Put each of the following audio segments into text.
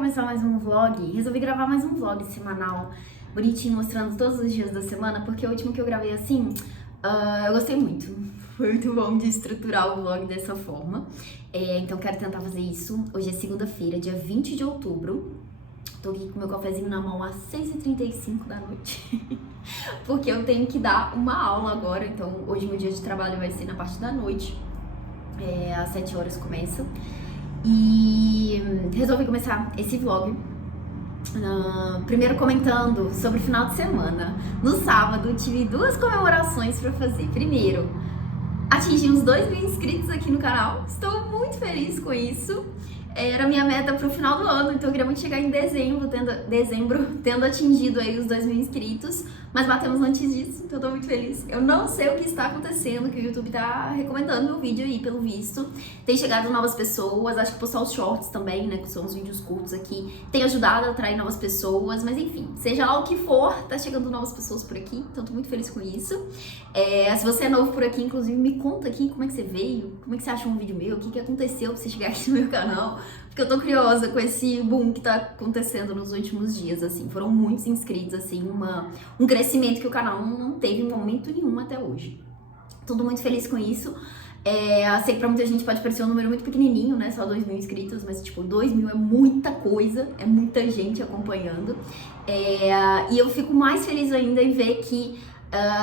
começar mais um vlog, resolvi gravar mais um vlog semanal, bonitinho, mostrando todos os dias da semana, porque o último que eu gravei assim, eu gostei muito. Foi muito bom de estruturar o vlog dessa forma. Então quero tentar fazer isso. Hoje é segunda-feira, dia 20 de outubro. Tô aqui com meu cafezinho na mão às 6h35 da noite. Porque eu tenho que dar uma aula agora, então hoje meu dia de trabalho vai ser na parte da noite. Às 7 horas começa. E resolvi começar esse vlog primeiro comentando sobre o final de semana. No sábado tive duas comemorações pra fazer. Primeiro, atingi uns 2.000 inscritos aqui no canal. Estou muito feliz com isso. Era a minha meta pro final do ano, então eu queria muito chegar em dezembro, tendo atingido aí os 2.000 inscritos, mas batemos antes disso, então eu tô muito feliz. Eu não sei o que está acontecendo, que o YouTube tá recomendando meu vídeo aí, pelo visto. Tem chegado novas pessoas, acho que postar os shorts também, né, que são os vídeos curtos aqui, tem ajudado a atrair novas pessoas, mas enfim, seja lá o que for, tá chegando novas pessoas por aqui, então tô muito feliz com isso. Se você é novo por aqui, inclusive, me conta aqui como é que você veio, como é que você achou um vídeo meu, o que aconteceu pra você chegar aqui no meu canal. Porque eu tô curiosa com esse boom que tá acontecendo nos últimos dias, assim. Foram muitos inscritos, assim, um crescimento que o canal não teve em momento nenhum até hoje. Tô muito feliz com isso. Eu sei que pra muita gente pode parecer um número muito pequenininho, né? Só 2.000 inscritos, mas, tipo, 2.000 é muita coisa, é muita gente acompanhando. E eu fico mais feliz ainda em ver que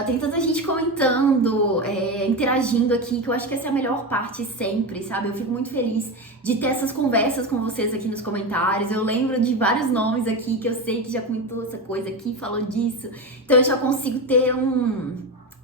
tem tanta gente comentando, interagindo aqui, que eu acho que essa é a melhor parte sempre, sabe? Eu fico muito feliz de ter essas conversas com vocês aqui nos comentários. Eu lembro de vários nomes aqui que eu sei que já comentou essa coisa aqui, falou disso. Então eu já consigo ter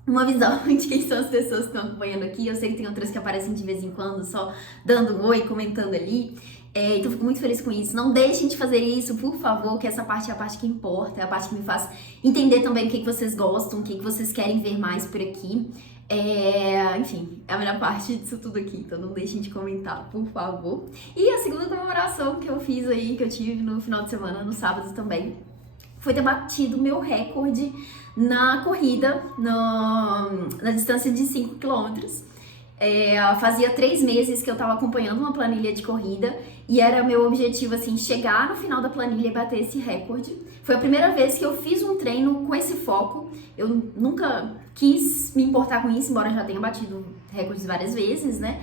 uma visão de quem são as pessoas que estão acompanhando aqui. Eu sei que tem outras que aparecem de vez em quando, só dando um oi, comentando ali. Então eu fico muito feliz com isso. Não deixem de fazer isso, por favor, que essa parte é a parte que importa, é a parte que me faz entender também o que vocês gostam, o que vocês querem ver mais por aqui. Enfim, é a melhor parte disso tudo aqui, então não deixem de comentar, por favor. E a segunda comemoração que eu fiz aí, que eu tive no final de semana, no sábado também, foi ter batido meu recorde na corrida, na distância de 5 quilômetros. Fazia 3 meses que eu tava acompanhando uma planilha de corrida e era meu objetivo, assim, chegar no final da planilha e bater esse recorde. Foi a primeira vez que eu fiz um treino com esse foco. Eu nunca quis me importar com isso, embora já tenha batido recordes várias vezes, né?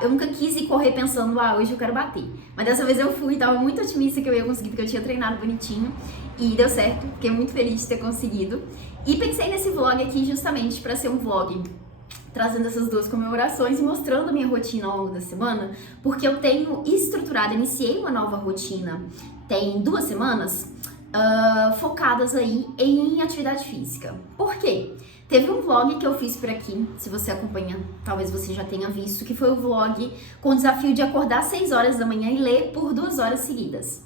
Eu nunca quis ir correr pensando, hoje eu quero bater. Mas dessa vez eu fui, tava muito otimista que eu ia conseguir, porque eu tinha treinado bonitinho e deu certo. Fiquei muito feliz de ter conseguido. E pensei nesse vlog aqui justamente pra ser um vlog trazendo essas duas comemorações e mostrando a minha rotina ao longo da semana, porque eu tenho estruturado, iniciei uma nova rotina tem 2 semanas, focadas aí em atividade física. Por quê? Teve um vlog que eu fiz por aqui, se você acompanha, talvez você já tenha visto, que foi o vlog com o desafio de acordar às 6 horas da manhã e ler por 2 horas seguidas.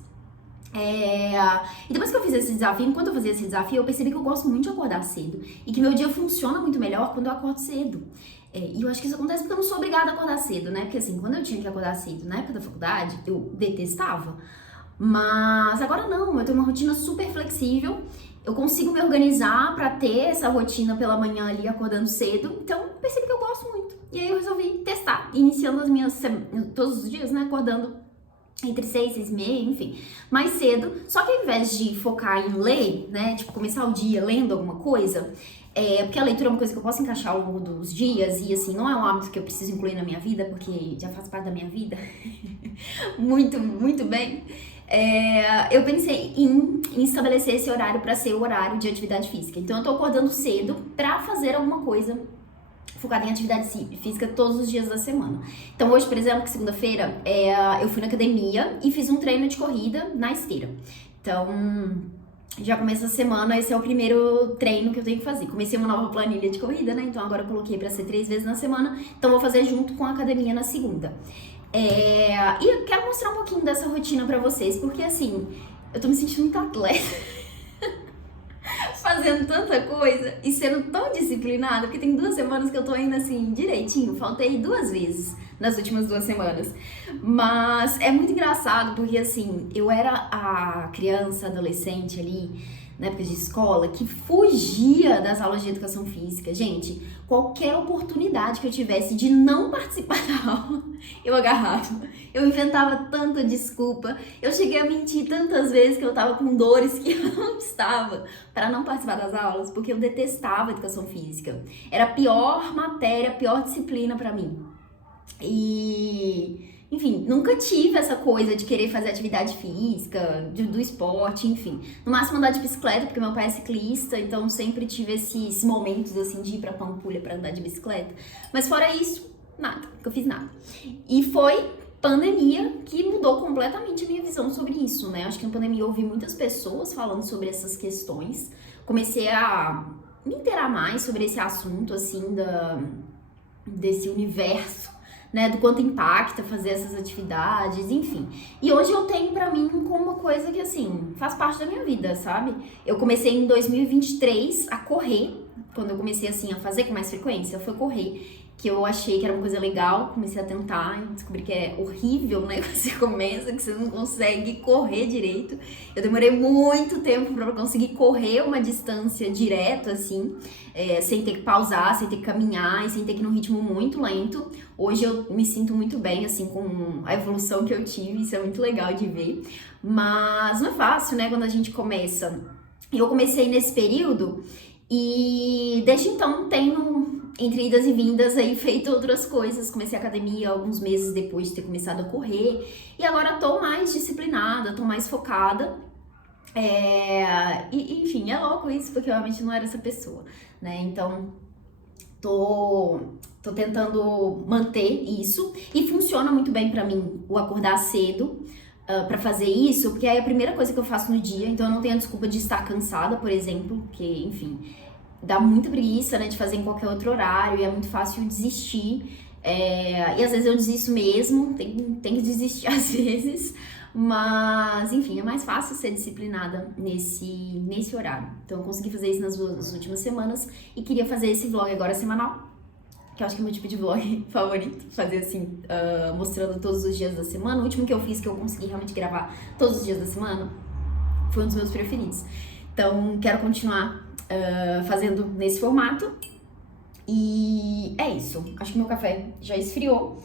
E depois que eu fiz esse desafio, enquanto eu fazia esse desafio, eu percebi que eu gosto muito de acordar cedo e que meu dia funciona muito melhor quando eu acordo cedo. E eu acho que isso acontece porque eu não sou obrigada a acordar cedo, né? Porque assim, quando eu tinha que acordar cedo na época da faculdade, eu detestava. Mas agora não, eu tenho uma rotina super flexível, eu consigo me organizar pra ter essa rotina pela manhã ali acordando cedo, então eu percebi que eu gosto muito. E aí eu resolvi testar, iniciando as minhas todos os dias, né? Acordando entre 6 e 6h30, enfim, mais cedo. Só que ao invés de focar em ler, né, tipo, começar o dia lendo alguma coisa, porque a leitura é uma coisa que eu posso encaixar ao longo dos dias e, assim, não é um hábito que eu preciso incluir na minha vida, porque já faz parte da minha vida muito, muito bem. Eu pensei em estabelecer esse horário para ser o horário de atividade física. Então eu tô acordando cedo pra fazer alguma coisa focada em atividade física todos os dias da semana. Então hoje, por exemplo, que segunda-feira, eu fui na academia e fiz um treino de corrida na esteira. Então, já começa a semana, esse é o primeiro treino que eu tenho que fazer. Comecei uma nova planilha de corrida, né? Então agora eu coloquei pra ser 3 vezes na semana, então vou fazer junto com a academia na segunda. E eu quero mostrar um pouquinho dessa rotina pra vocês, porque assim, eu tô me sentindo muito atleta. Fazendo tanta coisa e sendo tão disciplinada, porque tem 2 semanas que eu tô indo assim, direitinho, faltei 2 vezes nas últimas 2 semanas. Mas é muito engraçado, porque assim, eu era a criança, adolescente ali, na época de escola, que fugia das aulas de educação física. Gente, qualquer oportunidade que eu tivesse de não participar da aula, eu agarrava. Eu inventava tanta desculpa. Eu cheguei a mentir tantas vezes que eu tava com dores que eu não estava para não participar das aulas, porque eu detestava educação física. Era a pior matéria, a pior disciplina para mim. E, enfim, nunca tive essa coisa de querer fazer atividade física, do esporte, enfim. No máximo andar de bicicleta, porque meu pai é ciclista, então sempre tive esses momentos, assim, de ir pra Pampulha pra andar de bicicleta. Mas fora isso, nada, nunca fiz nada. E foi pandemia que mudou completamente a minha visão sobre isso, né? Acho que na pandemia eu ouvi muitas pessoas falando sobre essas questões. Comecei a me inteirar mais sobre esse assunto, assim, desse universo, né, do quanto impacta fazer essas atividades, enfim. E hoje eu tenho pra mim como uma coisa que, assim, faz parte da minha vida, sabe? Eu comecei em 2023 a correr, quando eu comecei, assim, a fazer com mais frequência, foi correr, que eu achei que era uma coisa legal, comecei a tentar e descobri que é horrível, né, você começa, que você não consegue correr direito. Eu demorei muito tempo pra conseguir correr uma distância direto, assim, sem ter que pausar, sem ter que caminhar e sem ter que ir num ritmo muito lento. Hoje eu me sinto muito bem, assim, com a evolução que eu tive, isso é muito legal de ver. Mas não é fácil, né, quando a gente começa. Eu comecei nesse período e desde então tenho, entre idas e vindas, aí feito outras coisas. Comecei a academia alguns meses depois de ter começado a correr e agora tô mais disciplinada, tô mais focada. Enfim, é louco isso, porque eu realmente não era essa pessoa, né? Então, tô tentando manter isso e funciona muito bem pra mim o acordar cedo pra fazer isso, porque é a primeira coisa que eu faço no dia, então eu não tenho a desculpa de estar cansada, por exemplo, porque, enfim, dá muita preguiça, né, de fazer em qualquer outro horário e é muito fácil desistir. E às vezes eu desisto mesmo, tem que desistir às vezes, mas enfim, é mais fácil ser disciplinada nesse horário. Então eu consegui fazer isso nas últimas semanas e queria fazer esse vlog agora semanal, que eu acho que é o meu tipo de vlog favorito, fazer assim, mostrando todos os dias da semana. O último que eu fiz, que eu consegui realmente gravar todos os dias da semana, foi um dos meus preferidos. Então quero continuar fazendo nesse formato. E é isso, acho que meu café já esfriou.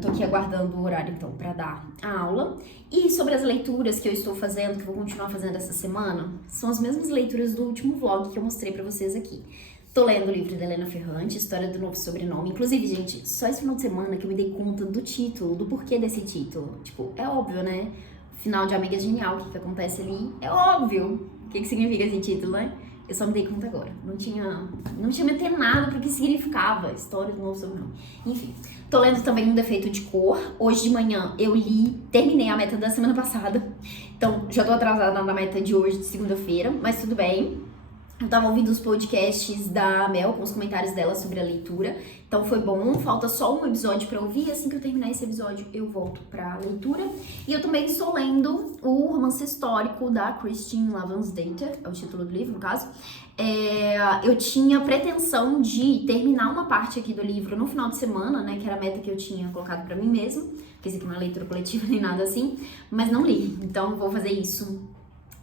Tô aqui aguardando o horário então pra dar a aula. E sobre as leituras que eu estou fazendo, que eu vou continuar fazendo essa semana, são as mesmas leituras do último vlog que eu mostrei pra vocês aqui. Tô lendo o livro da Helena Ferrante, História do Novo Sobrenome. Inclusive, gente, só esse final de semana que eu me dei conta do título, do porquê desse título. Tipo, é óbvio, né? Final de Amiga Genial, o que acontece ali, é óbvio. O que significa esse título, né? Eu só me dei conta agora. Não tinha me antenado pro que significava História do Novo Sobrenome. Enfim, tô lendo também Um Defeito de Cor. Hoje de manhã eu terminei a meta da semana passada. Então, já tô atrasada na meta de hoje, de segunda-feira, mas tudo bem. Eu tava ouvindo os podcasts da Mel, com os comentários dela sobre a leitura. Então foi bom, falta só um episódio pra ouvir. Assim que eu terminar esse episódio, eu volto pra leitura. E eu também estou lendo o romance histórico da Christine Lavransdatter, é o título do livro, no caso. Eu tinha pretensão de terminar uma parte aqui do livro no final de semana, né? Que era a meta que eu tinha colocado pra mim mesma. Porque isso aqui não é leitura coletiva nem nada assim. Mas não li, então vou fazer isso.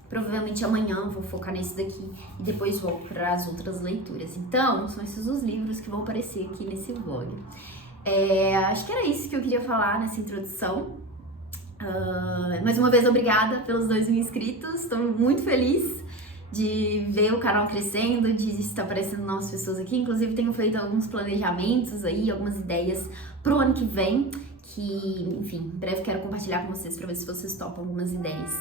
Provavelmente amanhã vou focar nesse daqui e depois vou para as outras leituras. Então, são esses os livros que vão aparecer aqui nesse vlog. Acho que era isso que eu queria falar nessa introdução. Mais uma vez, obrigada pelos 2.000 inscritos. Estou muito feliz de ver o canal crescendo, de estar aparecendo novas pessoas aqui. Inclusive, tenho feito alguns planejamentos aí, algumas ideias pro ano que vem. Que, enfim, em breve quero compartilhar com vocês para ver se vocês topam algumas ideias.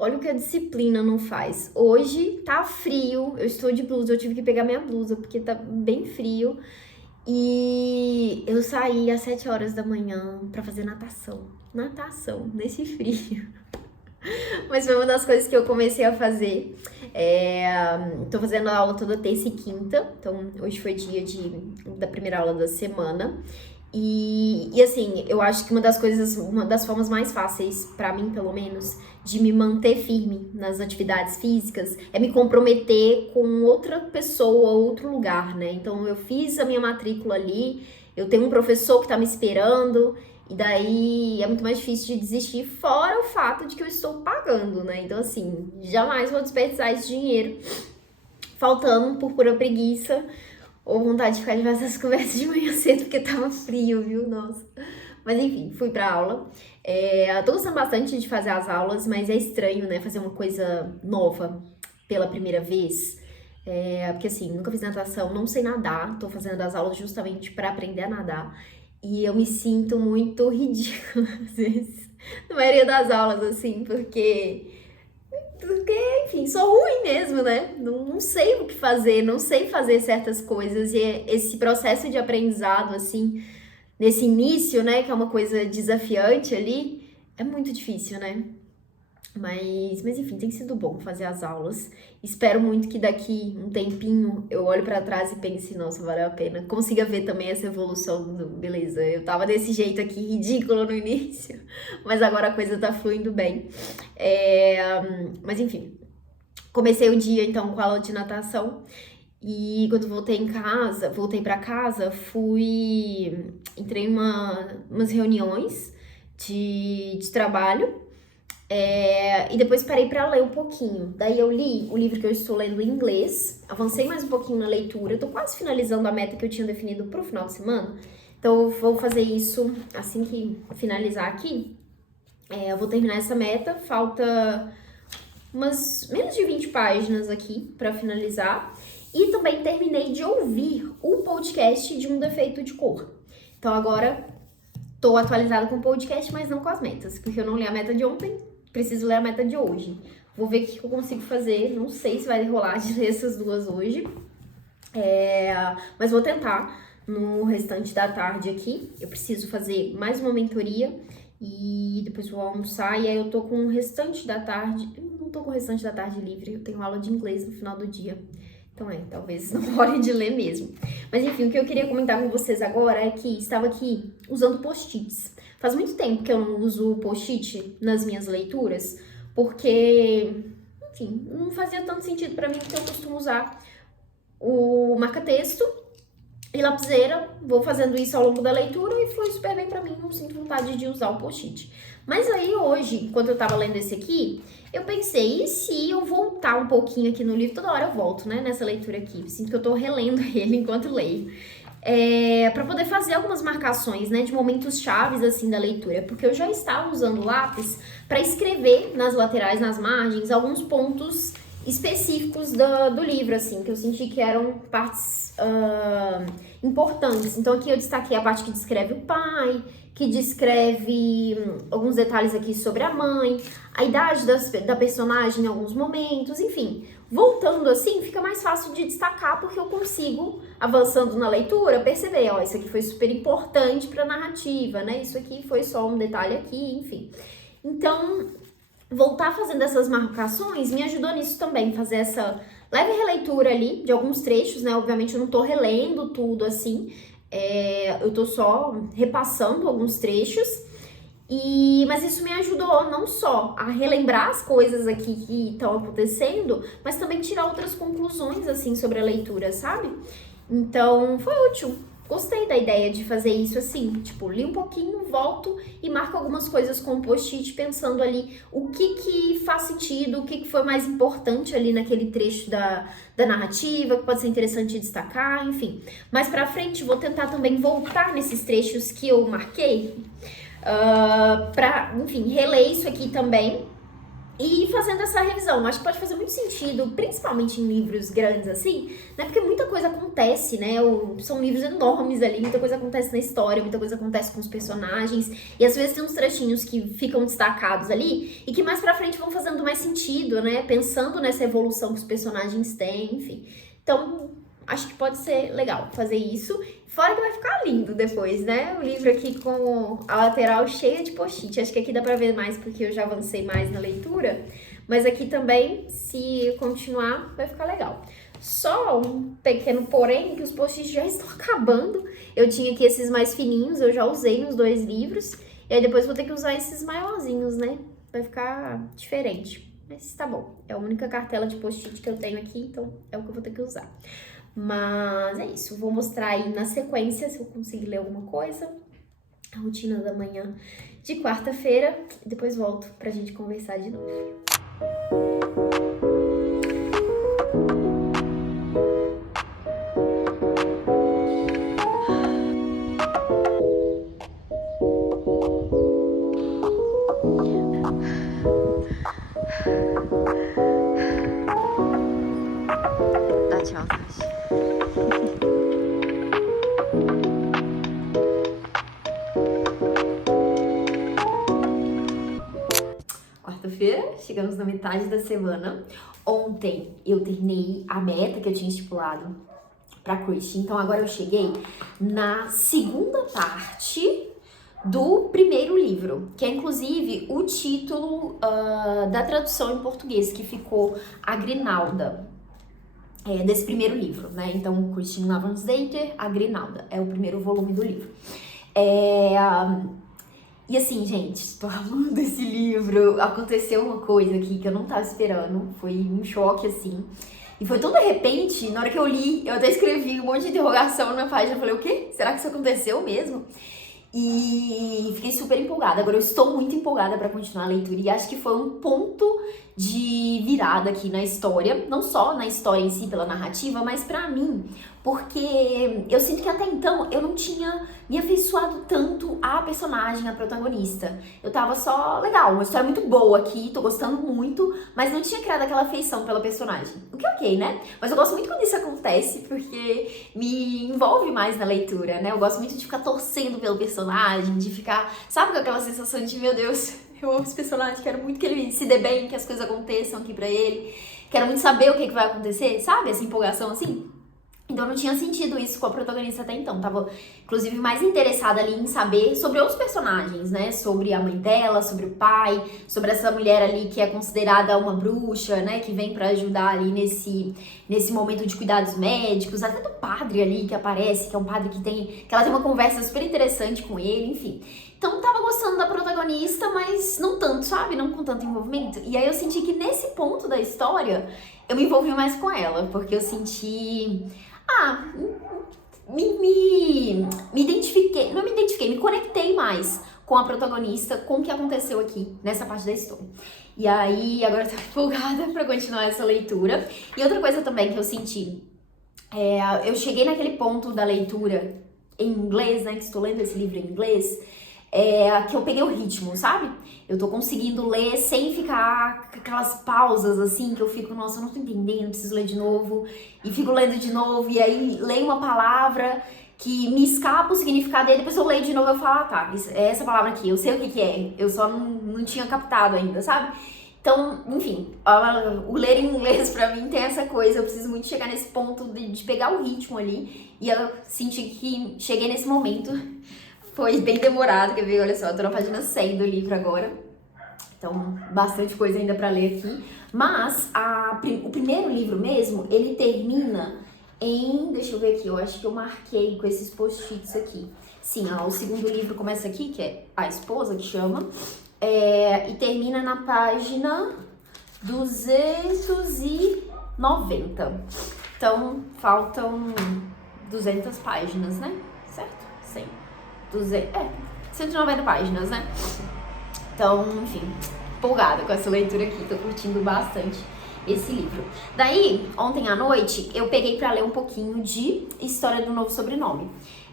Olha o que a disciplina não faz. Hoje tá frio, eu estou de blusa, eu tive que pegar minha blusa porque tá bem frio. E eu saí às 7 horas da manhã pra fazer natação. Natação, nesse frio. Mas foi uma das coisas que eu comecei a fazer. Tô fazendo a aula toda terça e quinta, então hoje foi dia da primeira aula da semana. E assim, eu acho que uma das formas mais fáceis, pra mim pelo menos, de me manter firme nas atividades físicas é me comprometer com outra pessoa, outro lugar, né? Então eu fiz a minha matrícula ali, eu tenho um professor que tá me esperando, e daí é muito mais difícil de desistir, fora o fato de que eu estou pagando, né? Então assim, jamais vou desperdiçar esse dinheiro faltando por pura preguiça ou vontade de ficar debaixo das conversas de manhã cedo, porque tava frio, viu? Nossa. Mas enfim, fui pra aula. Tô gostando bastante de fazer as aulas, mas é estranho, né? Fazer uma coisa nova pela primeira vez. Porque assim, nunca fiz natação, não sei nadar. Tô fazendo as aulas justamente pra aprender a nadar. E eu me sinto muito ridícula, às vezes, na maioria das aulas, assim, porque, enfim, sou ruim mesmo, né? Não sei o que fazer, não sei fazer certas coisas. E esse processo de aprendizado, assim, nesse início, né, que é uma coisa desafiante ali, é muito difícil, né? Mas enfim, tem sido bom fazer as aulas. Espero muito que daqui um tempinho eu olhe pra trás e pense, nossa, valeu a pena. Consiga ver também essa evolução beleza, eu tava desse jeito aqui, ridículo no início, mas agora a coisa tá fluindo bem. Mas enfim, comecei o dia então com a aula de natação. E quando voltei pra casa, entrei em umas reuniões de trabalho. E depois parei pra ler um pouquinho. Daí eu li o livro que eu estou lendo em inglês, avancei mais um pouquinho na leitura, eu tô quase finalizando a meta que eu tinha definido pro final de semana. Então eu vou fazer isso assim que finalizar aqui. Eu vou terminar essa meta, falta umas menos de 20 páginas aqui pra finalizar. E também terminei de ouvir o podcast de Um Defeito de Cor. Então agora tô atualizada com o podcast, mas não com as metas, porque eu não li a meta de ontem, preciso ler a meta de hoje. Vou ver o que eu consigo fazer, não sei se vai rolar de ler essas duas hoje, mas vou tentar no restante da tarde aqui. Eu preciso fazer mais uma mentoria e depois vou almoçar, e aí eu tô com o restante da tarde, eu não tô com o restante da tarde livre, eu tenho aula de inglês no final do dia. Então talvez não hore de ler mesmo. Mas enfim, o que eu queria comentar com vocês agora é que estava aqui usando post-its. Faz muito tempo que eu não uso post-it nas minhas leituras, porque, enfim, não fazia tanto sentido pra mim, porque eu costumo usar o marca-texto e lapiseira. Vou fazendo isso ao longo da leitura e foi super bem pra mim, não sinto vontade de usar o post-it. Mas aí hoje, enquanto eu tava lendo esse aqui, eu pensei, e se eu voltar um pouquinho aqui no livro? Toda hora eu volto, né, nessa leitura aqui. Sinto que eu tô relendo ele enquanto leio. Pra poder fazer algumas marcações, né, de momentos chaves, assim, da leitura. Porque eu já estava usando lápis pra escrever nas laterais, nas margens, alguns pontos específicos do livro, assim, que eu senti que eram partes importantes. Então aqui eu destaquei a parte que descreve o pai, que descreve alguns detalhes aqui sobre a mãe, a idade da personagem em alguns momentos, enfim. Voltando assim, fica mais fácil de destacar, porque eu consigo, avançando na leitura, perceber, isso aqui foi super importante para a narrativa, né? Isso aqui foi só um detalhe aqui, enfim. Então, voltar fazendo essas marcações me ajudou nisso também, fazer essa leve releitura ali de alguns trechos, né? Obviamente eu não tô relendo tudo assim, eu tô só repassando alguns trechos, mas isso me ajudou não só a relembrar as coisas aqui que estão acontecendo, mas também tirar outras conclusões, assim, sobre a leitura, sabe? Então, foi útil. Gostei da ideia de fazer isso assim, tipo, li um pouquinho, volto e marco algumas coisas com post-it, pensando ali o que faz sentido, o que foi mais importante ali naquele trecho da narrativa, que pode ser interessante destacar, enfim. Mais pra frente, vou tentar também voltar nesses trechos que eu marquei, pra, enfim, reler isso aqui também e fazendo essa revisão. Acho que pode fazer muito sentido, principalmente em livros grandes assim, né? Porque muita coisa acontece, né? São livros enormes ali, muita coisa acontece na história, muita coisa acontece com os personagens, e às vezes tem uns trechinhos que ficam destacados ali e que mais pra frente vão fazendo mais sentido, né? Pensando nessa evolução que os personagens têm, enfim. Então, acho que pode ser legal fazer isso. Fora que vai ficar lindo depois, né? O livro aqui com a lateral cheia de post-it. Acho que aqui dá pra ver mais porque eu já avancei mais na leitura. Mas aqui também, se continuar, vai ficar legal. Só um pequeno porém, que os post-its já estão acabando. Eu tinha aqui esses mais fininhos, eu já usei nos 2 livros. E aí depois vou ter que usar esses maiorzinhos, né? Vai ficar diferente. Mas tá bom, é a única cartela de post-it que eu tenho aqui, então é o que eu vou ter que usar. Mas é isso, vou mostrar aí na sequência se eu conseguir ler alguma coisa. A rotina da manhã de quarta-feira. E depois volto pra gente conversar de novo. Dá tchau, Tati. Quarta-feira, chegamos na metade da semana. Ontem eu terminei a meta que eu tinha estipulado pra Christie, então agora eu cheguei na segunda parte do primeiro livro, que é inclusive o título da tradução em português, que ficou A Grinalda, desse primeiro livro, né? Então, Christine Lavransdater, A Grinalda, é o primeiro volume do livro. E assim, gente, tô amando esse livro. Aconteceu uma coisa aqui que eu não tava esperando, foi um choque, assim. E foi tão de repente, na hora que eu li, eu até escrevi um monte de interrogação na minha página. Eu falei, o quê? Será que isso aconteceu mesmo? E fiquei super empolgada. Agora eu estou muito empolgada para continuar a leitura e acho que foi um ponto de virada aqui na história, não só na história em si, pela narrativa, mas pra mim, porque eu sinto que até então eu não tinha me afeiçoado tanto à personagem, à protagonista. Eu tava só, legal, uma história muito boa aqui, tô gostando muito, mas não tinha criado aquela afeição pela personagem. O que é ok, né? Mas eu gosto muito quando isso acontece, porque me envolve mais na leitura, né? Eu gosto muito de ficar torcendo pelo personagem, de ficar, sabe, com aquela sensação de, meu Deus, eu amo esse personagem, quero muito que ele se dê bem, que as coisas aconteçam aqui pra ele. Quero muito saber o que vai acontecer, sabe? Essa empolgação assim. Então eu não tinha sentido isso com a protagonista até então. Tava, inclusive, mais interessada ali em saber sobre outros personagens, né? Sobre a mãe dela, sobre o pai, sobre essa mulher ali que é considerada uma bruxa, né? Que vem pra ajudar ali nesse momento de cuidados médicos. Até do padre ali que aparece, que é um padre que ela tem uma conversa super interessante com ele, enfim. Então tava gostando da protagonista, mas não tanto, sabe? Não com tanto envolvimento. E aí eu senti que nesse ponto da história, eu me envolvi mais com ela, porque eu senti... me identifiquei, não me identifiquei, me conectei mais com a protagonista, com o que aconteceu aqui nessa parte da história. E aí, agora eu tô empolgada pra continuar essa leitura. E outra coisa também que eu senti, eu cheguei naquele ponto da leitura em inglês, né, que estou lendo esse livro em inglês, que eu peguei o ritmo, sabe? Eu tô conseguindo ler sem ficar com aquelas pausas assim, que eu fico, nossa, eu não tô entendendo, preciso ler de novo. E fico lendo de novo, e aí leio uma palavra que me escapa o significado, e aí depois eu leio de novo e eu falo, tá, é essa palavra aqui, eu sei o que é, eu só não tinha captado ainda, sabe? Então, enfim, o ler em inglês pra mim tem essa coisa, eu preciso muito chegar nesse ponto de pegar o ritmo ali, e eu senti que cheguei nesse momento. Foi bem demorado, quer ver? Olha só, eu tô na página 100 do livro agora. Então, bastante coisa ainda pra ler aqui. Mas, o primeiro livro mesmo, ele termina em... Deixa eu ver aqui, eu acho que eu marquei com esses post-its aqui. Sim, o segundo livro começa aqui, que é A Esposa, que chama. E termina na página 290. Então, faltam 200 páginas, né? Certo? 190 páginas, né? Então, enfim, empolgada com essa leitura aqui, tô curtindo bastante esse livro. Daí, ontem à noite, eu peguei pra ler um pouquinho de História do Novo Sobrenome.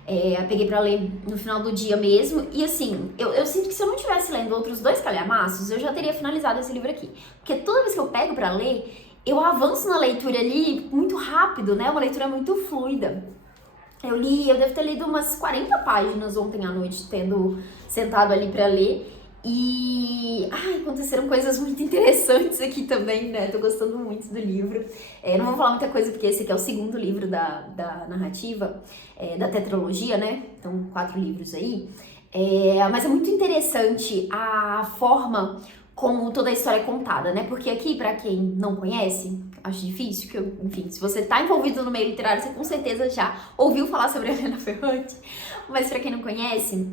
Eu peguei pra ler no final do dia mesmo, e assim, eu sinto que se eu não tivesse lendo outros 2 calhamaços, eu já teria finalizado esse livro aqui. Porque toda vez que eu pego pra ler, eu avanço na leitura ali muito rápido, né? Uma leitura muito fluida. Eu devo ter lido umas 40 páginas ontem à noite, tendo sentado ali pra ler. E aconteceram coisas muito interessantes aqui também, né? Tô gostando muito do livro. Não vou falar muita coisa porque esse aqui é o segundo livro da narrativa, da tetralogia, né? Então, 4 livros aí. Mas é muito interessante a forma como toda a história é contada, né? Porque aqui, pra quem não conhece, acho difícil, que enfim, se você tá envolvido no meio literário, você com certeza já ouviu falar sobre a Helena Ferrante. Mas pra quem não conhece,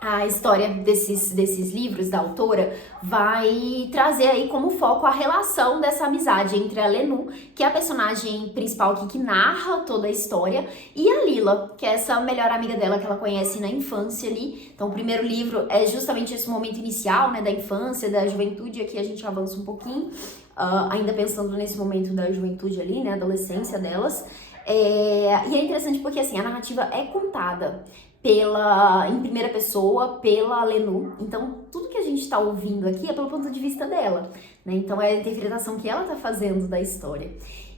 a história desses livros da autora vai trazer aí como foco a relação dessa amizade entre a Lenu, que é a personagem principal aqui que narra toda a história, e a Lila, que é essa melhor amiga dela que ela conhece na infância ali. Então o primeiro livro é justamente esse momento inicial, né, da infância, da juventude. Aqui a gente avança um pouquinho, ainda pensando nesse momento da juventude ali, né, adolescência delas. E é interessante porque assim, a narrativa é contada em primeira pessoa, pela Lenu. Então, tudo que a gente tá ouvindo aqui é pelo ponto de vista dela, né? Então, é a interpretação que ela tá fazendo da história.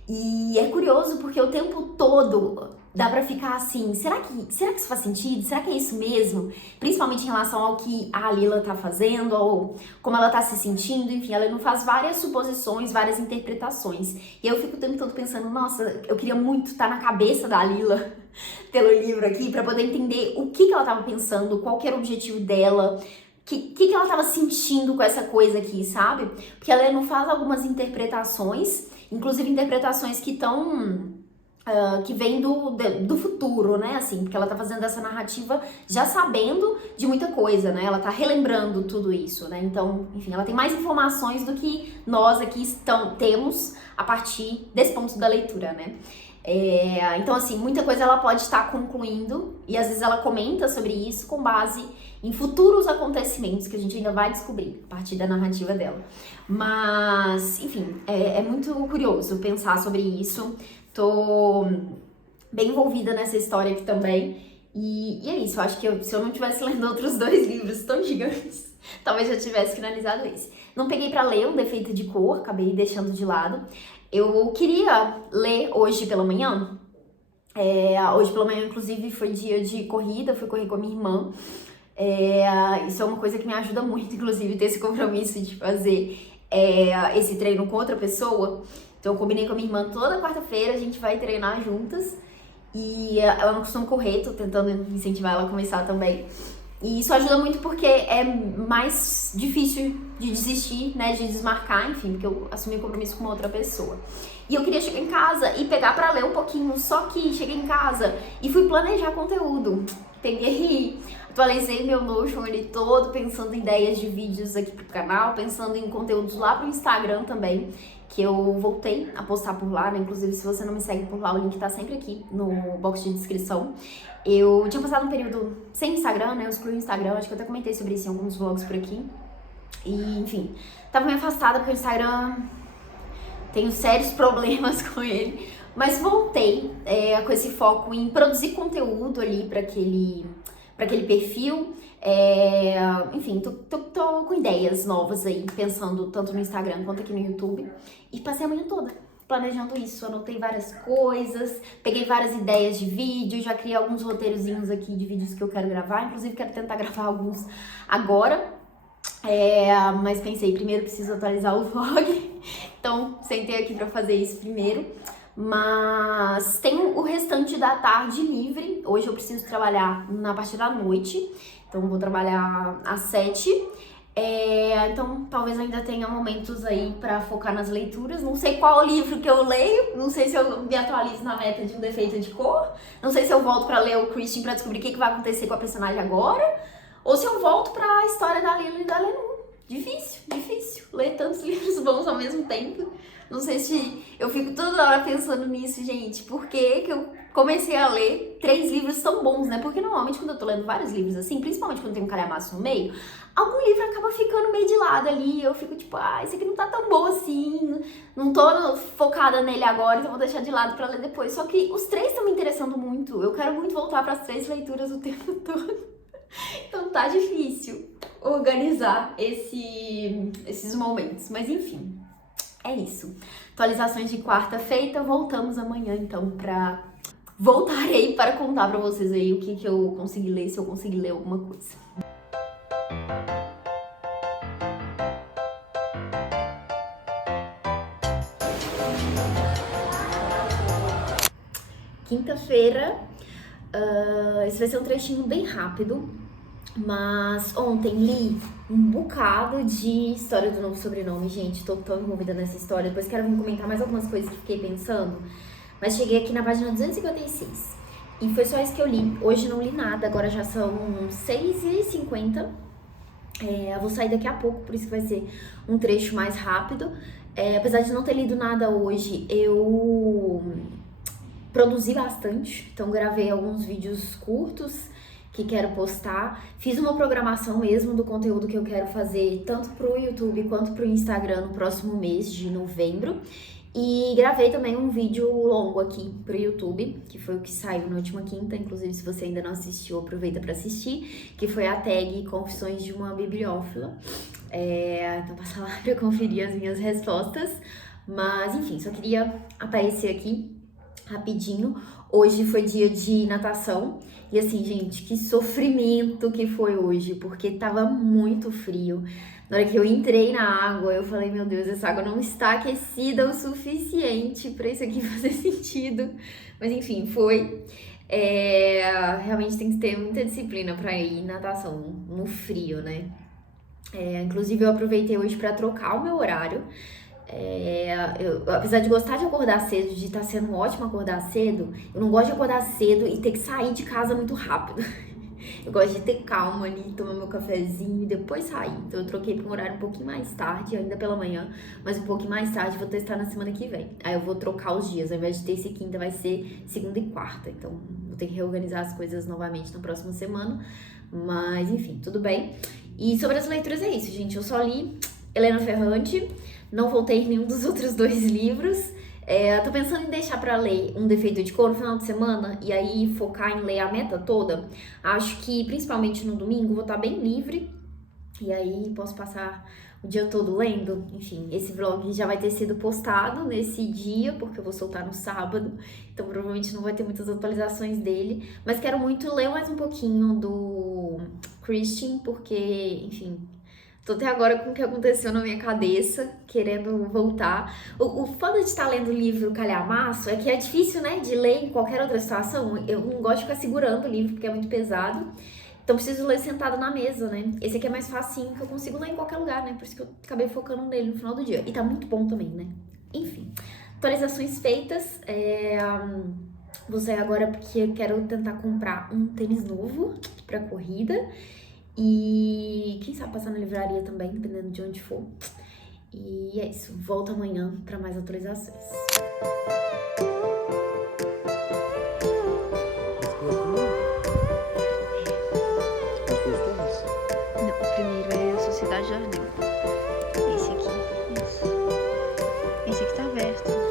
E é curioso porque o tempo todo dá pra ficar assim, será que isso faz sentido? Será que é isso mesmo? Principalmente em relação ao que a Lila tá fazendo, ou como ela tá se sentindo, enfim, ela não faz várias suposições, várias interpretações. E eu fico o tempo todo pensando, nossa, eu queria muito estar na cabeça da Lila pelo livro aqui, pra poder entender o que ela tava pensando, qual que era o objetivo dela, o que ela tava sentindo com essa coisa aqui, sabe? Porque ela não faz algumas interpretações, inclusive interpretações que estão que vem do futuro, né, assim, porque ela tá fazendo essa narrativa já sabendo de muita coisa, né, ela tá relembrando tudo isso, né, então, enfim, ela tem mais informações do que nós aqui temos a partir desse ponto da leitura, né. Então, assim, muita coisa ela pode estar concluindo, e às vezes ela comenta sobre isso com base em futuros acontecimentos que a gente ainda vai descobrir a partir da narrativa dela. Mas, enfim, é muito curioso pensar sobre isso. Tô bem envolvida nessa história aqui também. E é isso, eu acho que se eu não tivesse lendo outros 2 livros tão gigantes, talvez eu tivesse finalizado esse. Não peguei pra ler Um Defeito de Cor, acabei deixando de lado. Eu queria ler hoje pela manhã. Hoje pela manhã, inclusive, foi dia de corrida, fui correr com a minha irmã. Isso é uma coisa que me ajuda muito, inclusive, ter esse compromisso de fazer esse treino com outra pessoa. Então eu combinei com a minha irmã, toda quarta-feira a gente vai treinar juntas. E ela não costuma correr, tô tentando incentivar ela a começar também. E isso ajuda muito porque é mais difícil de desistir, né, de desmarcar, enfim, porque eu assumi um compromisso com uma outra pessoa. E eu queria chegar em casa e pegar pra ler um pouquinho, só que cheguei em casa e fui planejar conteúdo. Peguei, atualizei meu Notion ali todo, pensando em ideias de vídeos aqui pro canal, pensando em conteúdos lá pro Instagram também, que eu voltei a postar por lá, né? Inclusive, se você não me segue por lá, o link tá sempre aqui no box de descrição. Eu tinha passado um período sem Instagram, né? Eu excluí o Instagram, acho que eu até comentei sobre isso em alguns vlogs por aqui. E, enfim, tava meio afastada porque o Instagram... tenho sérios problemas com ele. Mas voltei com esse foco em produzir conteúdo ali pra aquele perfil. Enfim, tô com ideias novas aí, pensando tanto no Instagram quanto aqui no YouTube. E passei a manhã toda planejando isso, anotei várias coisas, peguei várias ideias de vídeo, já criei alguns roteirozinhos aqui de vídeos que eu quero gravar, inclusive quero tentar gravar alguns agora. Mas pensei, primeiro preciso atualizar o vlog, então sentei aqui pra fazer isso primeiro. Mas tenho o restante da tarde livre. Hoje eu preciso trabalhar na parte da noite, então vou trabalhar às 7. Então talvez ainda tenha momentos aí pra focar nas leituras. Não sei qual livro que eu leio, não sei se eu me atualizo na meta de Um Defeito de Cor, não sei se eu volto pra ler o Christian pra descobrir o que vai acontecer com a personagem agora, ou se eu volto pra história da Lila e da Lenu. Difícil ler tantos livros bons ao mesmo tempo. Não sei se eu fico toda hora pensando nisso, gente. Por que eu comecei a ler 3 livros tão bons, né? Porque normalmente quando eu tô lendo vários livros assim, principalmente quando tem um calhamaço no meio, algum livro acaba ficando meio de lado ali. Eu fico tipo, esse aqui não tá tão bom assim, não tô focada nele agora, então vou deixar de lado pra ler depois. Só que os 3 estão me interessando muito. Eu quero muito voltar pras 3 leituras o tempo todo. Então tá difícil organizar esses momentos, mas enfim, é isso. Atualizações de quarta feita, voltamos amanhã então voltarei para contar pra vocês aí o que eu consegui ler, se eu consegui ler alguma coisa. Quinta-feira, esse vai ser um trechinho bem rápido, Mas ontem li um bocado de história do novo sobrenome, gente. Tô tão envolvida nessa história. Depois quero vir comentar mais algumas coisas que fiquei pensando. Mas cheguei aqui na página 256. E foi só isso que eu li. Hoje não li nada, agora já são 6h50. Eu vou sair daqui a pouco, por isso que vai ser um trecho mais rápido. Apesar de não ter lido nada hoje, eu produzi bastante. Então gravei alguns vídeos curtos que quero postar. Fiz uma programação mesmo do conteúdo que eu quero fazer, tanto pro YouTube quanto pro Instagram no próximo mês de novembro. E gravei também um vídeo longo aqui pro YouTube, que foi o que saiu na última quinta. Inclusive, se você ainda não assistiu, aproveita pra assistir, que foi a tag Confissões de uma Bibliófila. Então passa lá pra conferir as minhas respostas. Mas, enfim, só queria aparecer aqui rapidinho. Hoje foi dia de natação. E assim, gente, que sofrimento que foi hoje, porque tava muito frio. Na hora que eu entrei na água, eu falei, meu Deus, essa água não está aquecida o suficiente pra isso aqui fazer sentido. Mas enfim, foi. Realmente tem que ter muita disciplina pra ir em natação no frio, né? Inclusive, eu aproveitei hoje pra trocar o meu horário. Apesar de gostar de acordar cedo, de estar sendo ótimo acordar cedo, eu não gosto de acordar cedo e ter que sair de casa muito rápido. Eu gosto de ter calma ali, tomar meu cafezinho e depois sair. Então eu troquei para um horário um pouquinho mais tarde, ainda pela manhã, mas um pouquinho mais tarde vou testar na semana que vem. Aí eu vou trocar os dias, ao invés de terça e quinta vai ser segunda e quarta. Então vou ter que reorganizar as coisas novamente na próxima semana. Mas enfim, tudo bem. E sobre as leituras é isso, gente. Eu só li Helena Ferrante, não voltei em nenhum dos outros 2 livros. Tô pensando em deixar pra ler Um Defeito de Cor no final de semana e aí focar em ler a meta toda. Acho que principalmente no domingo vou estar bem livre e aí posso passar o dia todo lendo. Enfim, esse vlog já vai ter sido postado nesse dia porque eu vou soltar no sábado, então provavelmente não vai ter muitas atualizações dele, mas quero muito ler mais um pouquinho do Christian porque, enfim, tô até agora com o que aconteceu na minha cabeça, querendo voltar. O foda de estar lendo livro calhamaço é que é difícil, né, de ler em qualquer outra situação. Eu não gosto de ficar segurando o livro porque é muito pesado. Então preciso ler sentado na mesa, né? Esse aqui é mais facinho, que eu consigo ler em qualquer lugar, né? Por isso que eu acabei focando nele no final do dia. E tá muito bom também, né? Enfim, atualizações feitas. Vou sair agora porque eu quero tentar comprar um tênis novo pra corrida. E quem sabe passar na livraria também, dependendo de onde for. E é isso, volto amanhã para mais atualizações. Não, o primeiro é a Sociedade Jardim. Esse aqui, isso. Esse aqui tá aberto.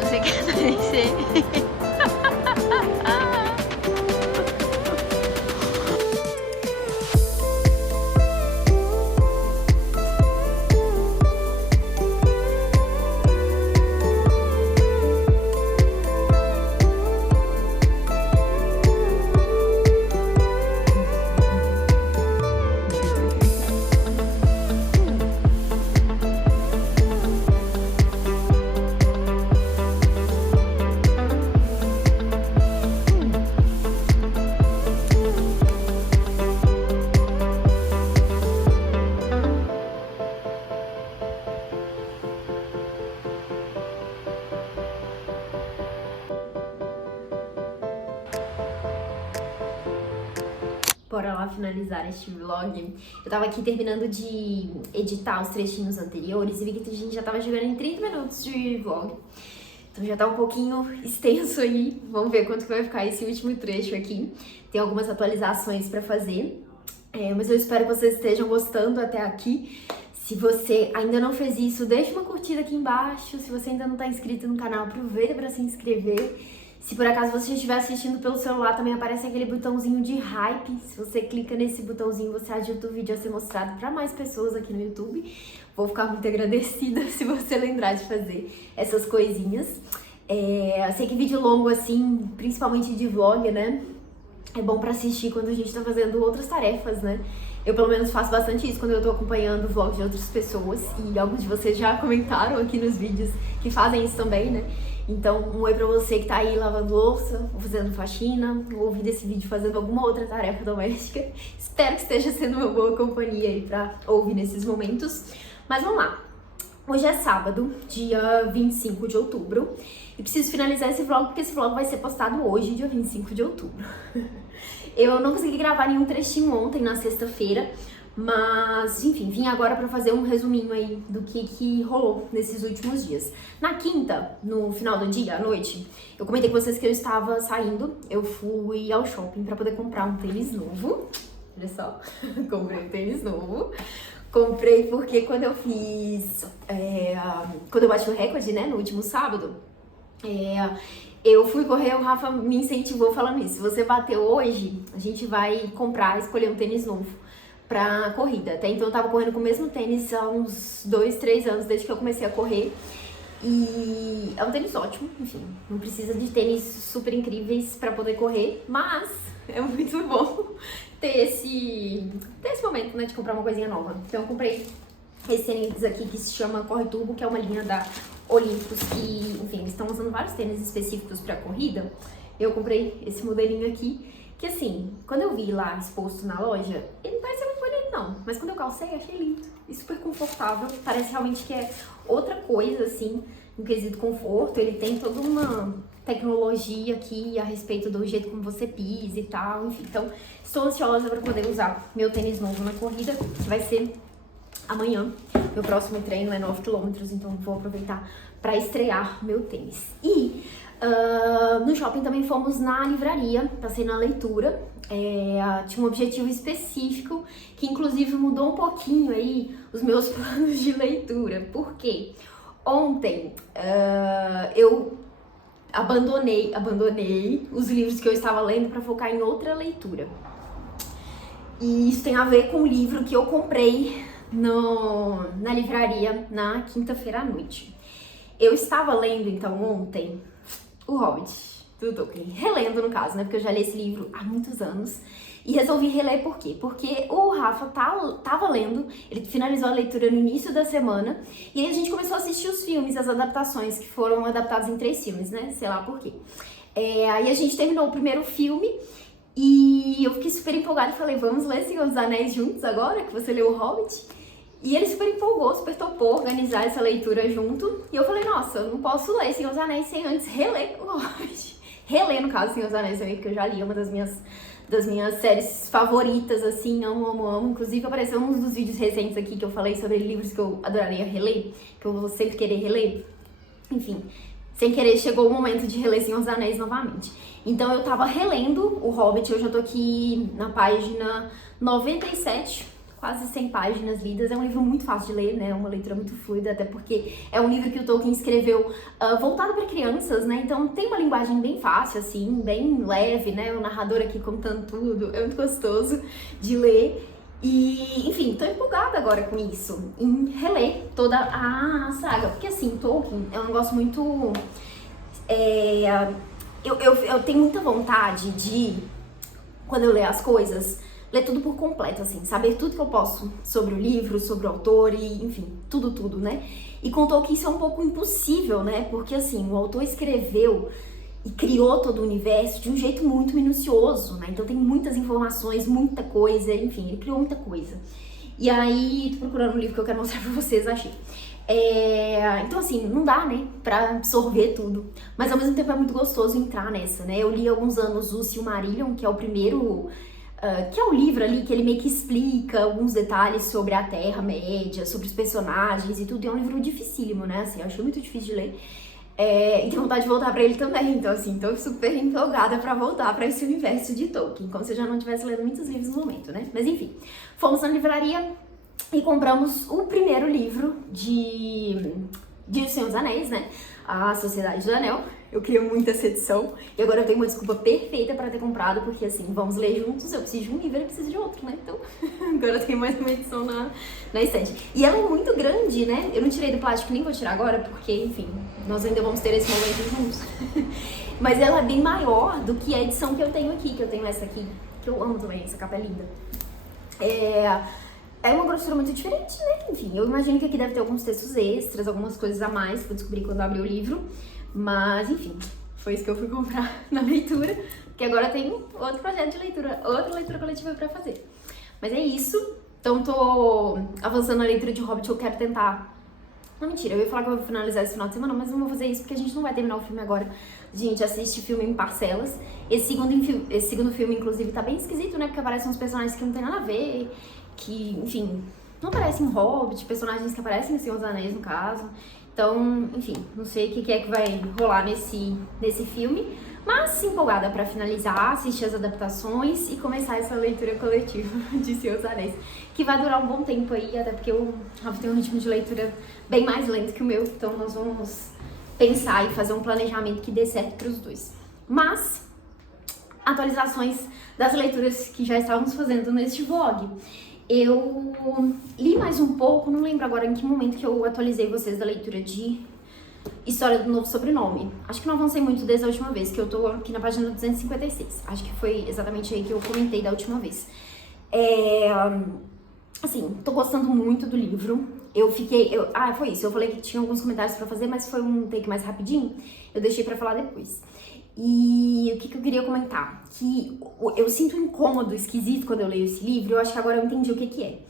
Você quer aparecer? Bora lá finalizar este vlog. Eu tava aqui terminando de editar os trechinhos anteriores e vi que a gente já tava chegando em 30 minutos de vlog. Então já tá um pouquinho extenso aí. Vamos ver quanto que vai ficar esse último trecho aqui. Tem algumas atualizações pra fazer. Mas eu espero que vocês estejam gostando até aqui. Se você ainda não fez isso, deixa uma curtida aqui embaixo. Se você ainda não tá inscrito no canal, aproveita pra se inscrever. Se por acaso você estiver assistindo pelo celular, também aparece aquele botãozinho de hype. Se você clica nesse botãozinho, você ajuda o vídeo a ser mostrado para mais pessoas aqui no YouTube. Vou ficar muito agradecida se você lembrar de fazer essas coisinhas. Eu sei que vídeo longo assim, principalmente de vlog, né? É bom pra assistir quando a gente tá fazendo outras tarefas, né? Eu, pelo menos, faço bastante isso quando eu tô acompanhando o vlog de outras pessoas. E alguns de vocês já comentaram aqui nos vídeos que fazem isso também, né? Então, um oi pra você que tá aí lavando louça, ou fazendo faxina, ou ouvindo esse vídeo fazendo alguma outra tarefa doméstica. Espero que esteja sendo uma boa companhia aí pra ouvir nesses momentos. Mas vamos lá. Hoje é sábado, dia 25 de outubro. E preciso finalizar esse vlog, porque esse vlog vai ser postado hoje, dia 25 de outubro. Eu não consegui gravar nenhum trechinho ontem, na sexta-feira, mas, enfim, vim agora pra fazer um resuminho aí do que rolou nesses últimos dias. Na quinta, no final do dia, à noite, eu comentei com vocês que eu estava saindo, eu fui ao shopping pra poder comprar um tênis novo. Olha só, comprei um tênis novo. Comprei porque quando eu fiz, quando eu bati o recorde, né, no último sábado, eu fui correr, o Rafa me incentivou falando isso. Se você bateu hoje, a gente vai comprar, escolher um tênis novo pra corrida. Até então eu tava correndo com o mesmo tênis há uns 2, 3 anos, desde que eu comecei a correr. E é um tênis ótimo, enfim, não precisa de tênis super incríveis pra poder correr, mas é muito bom ter esse momento, né, de comprar uma coisinha nova. Então eu comprei esse tênis aqui que se chama Corre Turbo, que é uma linha da Olympus, que, enfim, eles estão usando vários tênis específicos pra corrida. Eu comprei esse modelinho aqui, que assim, quando eu vi lá exposto na loja, ele não parecia muito bonito não, mas quando eu calcei, achei lindo e super confortável. Parece realmente que é outra coisa, assim, no quesito conforto. Ele tem toda uma tecnologia aqui a respeito do jeito como você pisa e tal, enfim. Então, estou ansiosa para poder usar meu tênis novo na corrida, que vai ser amanhã. Meu próximo treino é 9 km, então vou aproveitar para estrear meu tênis. E no shopping também fomos na livraria, passei na leitura. Tinha um objetivo específico que inclusive mudou um pouquinho aí os meus planos de leitura. Por quê? Ontem eu abandonei os livros que eu estava lendo para focar em outra leitura. E isso tem a ver com o livro que eu comprei na livraria na quinta-feira à noite. Eu estava lendo, então, ontem, O Hobbit, do Tolkien. Relendo, no caso, né? Porque eu já li esse livro há muitos anos. E resolvi reler por quê? Porque o Rafa tava lendo, ele finalizou a leitura no início da semana, e aí a gente começou a assistir os filmes, as adaptações, que foram adaptadas em 3 filmes, né? Sei lá por quê. Aí a gente terminou o primeiro filme, e eu fiquei super empolgada e falei, vamos ler Senhor dos Anéis juntos agora, que você leu O Hobbit? E ele super empolgou, super topou organizar essa leitura junto. E eu falei, nossa, eu não posso ler Senhor dos Anéis sem antes reler O Hobbit. Reler, no caso, Senhor dos Anéis também, porque eu já li, uma das minhas séries favoritas, assim, amo, amo, amo. Inclusive apareceu um dos vídeos recentes aqui que eu falei sobre livros que eu adoraria reler, que eu vou sempre querer reler. Enfim, sem querer chegou o momento de reler Senhor dos Anéis novamente. Então eu tava relendo O Hobbit, eu já tô aqui na página 97, quase 100 páginas lidas. É um livro muito fácil de ler, né? É uma leitura muito fluida, até porque é um livro que o Tolkien escreveu voltado para crianças, né? Então tem uma linguagem bem fácil, assim, bem leve, né? O narrador aqui contando tudo, é muito gostoso de ler. E, enfim, tô empolgada agora com isso, em reler toda a saga, porque assim, Tolkien é um negócio muito... Eu tenho muita vontade de, quando eu ler as coisas, ler tudo por completo, assim, saber tudo que eu posso sobre o livro, sobre o autor e, enfim, tudo, né? E com Tolkien isso é um pouco impossível, né? Porque, assim, o autor escreveu e criou todo o universo de um jeito muito minucioso, né? Então tem muitas informações, muita coisa, enfim, ele criou muita coisa. E aí, tô procurando um livro que eu quero mostrar pra vocês, achei. Então assim, não dá, né, pra absorver tudo, mas ao mesmo tempo é muito gostoso entrar nessa, né? Eu li há alguns anos o Silmarillion, que é o primeiro, que é o livro ali que ele meio que explica alguns detalhes sobre a Terra-média, sobre os personagens e tudo, e é um livro dificílimo, né, assim, eu achei muito difícil de ler. E tenho vontade de voltar pra ele também, então assim, tô super empolgada pra voltar pra esse universo de Tolkien, como se eu já não tivesse lendo muitos livros no momento, né? Mas enfim, fomos na livraria e compramos o primeiro livro de O Senhor dos Anéis, né? A Sociedade do Anel. Eu queria muito essa edição. E agora eu tenho uma desculpa perfeita pra ter comprado, porque assim, vamos ler juntos, eu preciso de um livro, ele precisa de outro, né? Então, agora tem mais uma edição na estante. E ela é muito grande, né? Eu não tirei do plástico, nem vou tirar agora, porque, enfim, nós ainda vamos ter esse momento juntos. Mas ela é bem maior do que a edição que eu tenho aqui, que eu tenho essa aqui, que eu amo também, essa capa é linda. É uma grossura muito diferente, né? Enfim, eu imagino que aqui deve ter alguns textos extras, algumas coisas a mais, vou descobrir quando abrir o livro. Mas, enfim, foi isso que eu fui comprar na leitura, porque agora tem outro projeto de leitura, outra leitura coletiva pra fazer. Mas é isso. Então, tô avançando na leitura de Hobbit, eu quero tentar... Não, mentira, eu ia falar que eu vou finalizar esse final de semana, mas não vou fazer isso porque a gente não vai terminar o filme agora. A gente assiste filme em parcelas. Esse segundo filme, inclusive, tá bem esquisito, né? Porque aparecem uns personagens que não tem nada a ver, que, enfim, não aparecem em Hobbit, personagens que aparecem em Senhor dos Anéis, no caso. Então, enfim, não sei o que é que vai rolar nesse filme, mas empolgada pra finalizar, assistir as adaptações e começar essa leitura coletiva de Senhor dos Anéis, que vai durar um bom tempo aí, até porque o Rafa tem um ritmo de leitura bem mais lento que o meu, então nós vamos pensar e fazer um planejamento que dê certo pros dois. Mas, atualizações das leituras que já estávamos fazendo neste vlog. Eu li mais um pouco, não lembro agora em que momento que eu atualizei vocês da leitura de História do Novo Sobrenome. Acho que não avancei muito desde a última vez, que eu tô aqui na página 256. Acho que foi exatamente aí que eu comentei da última vez. Assim, tô gostando muito do livro. Foi isso, eu falei que tinha alguns comentários pra fazer, mas foi um take mais rapidinho. Eu deixei pra falar depois. E o que eu queria comentar? Que eu sinto um incômodo esquisito quando eu leio esse livro, eu acho que agora eu entendi o que é.